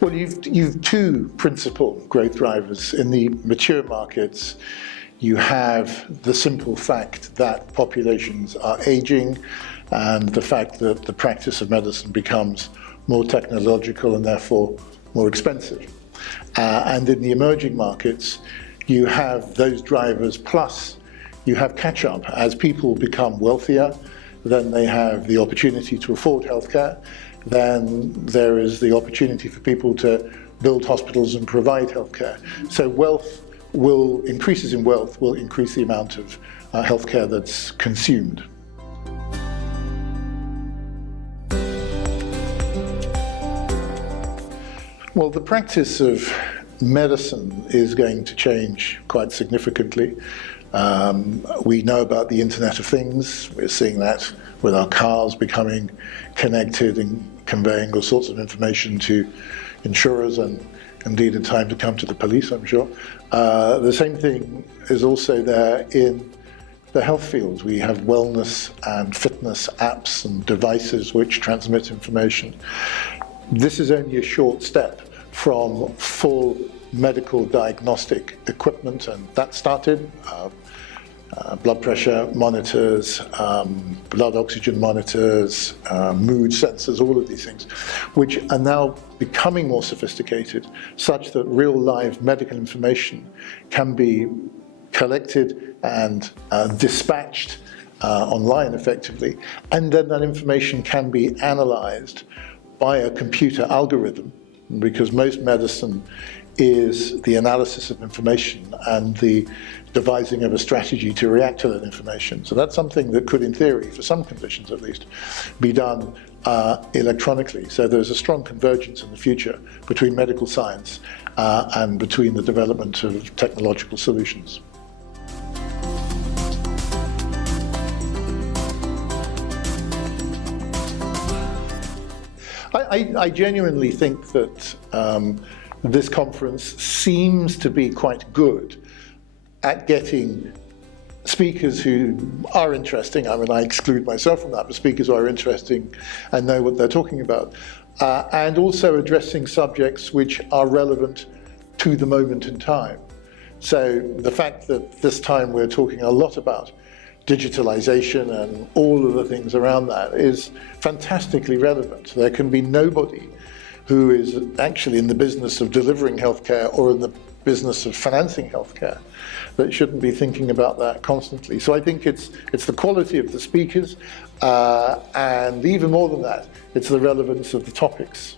Well, you've two principal growth drivers. In the mature markets, you have the simple fact that populations are aging and the fact that the practice of medicine becomes more technological and therefore more expensive. And in the emerging markets, you have those drivers plus you have catch-up. As people become wealthier, then they have the opportunity to afford healthcare. Then there is the opportunity for people to build hospitals and provide healthcare. So increases in wealth will increase the amount of healthcare that's consumed. Well, the practice of medicine is going to change quite significantly. We know about the Internet of Things. We're seeing that with our cars becoming connected and conveying all sorts of information to insurers and indeed in time to come to the police, I'm sure. The same thing is also there in the health field. We have wellness and fitness apps and devices which transmit information. This is only a short step from full medical diagnostic equipment, and that started. Blood pressure monitors, blood oxygen monitors, mood sensors, all of these things, which are now becoming more sophisticated, such that real live medical information can be collected and dispatched online effectively, and then that information can be analyzed by a computer algorithm, because most medicine is the analysis of information and the devising of a strategy to react to that information. So that's something that could, in theory, for some conditions at least, be done electronically. So there's a strong convergence in the future between medical science and between the development of technological solutions. I genuinely think that this conference seems to be quite good at getting speakers who are interesting. I mean, I exclude myself from that, but speakers who are interesting and know what they're talking about, and also addressing subjects which are relevant to the moment in time. So the fact that this time we're talking a lot about digitalization and all of the things around that is fantastically relevant. There can be nobody who is actually in the business of delivering healthcare or in the business of financing healthcare that shouldn't be thinking about that constantly. So I think it's the quality of the speakers, and even more than that, it's the relevance of the topics.